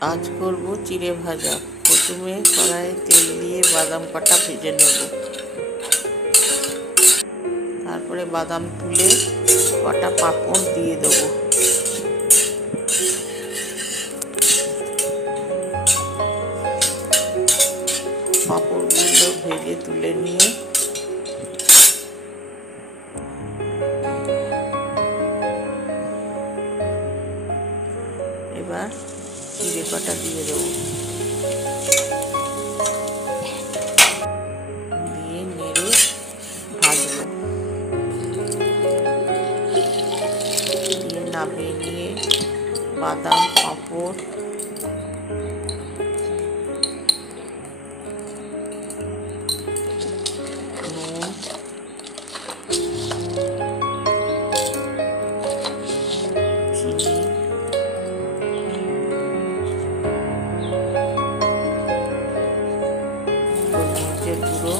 আজ করব চিড়ে ভাজা। প্রথমে কড়াইয়ে তেল দিয়ে বাদাম কটা ভেজে নেব। তারপরে বাদাম তুলে কটা পাঁপড় দিয়ে দেবো। পাঁপড়গুলো ভেজে তুলে নিয়ে এবার চিড়ে কটা দিয়ে দেবো। দিয়ে নেড়ে ভাজবো। দিয়ে নামিয়ে নিয়ে বাদাম, পাঁপড়, নুন, চিনি, গোলমরিচের গুঁড়ো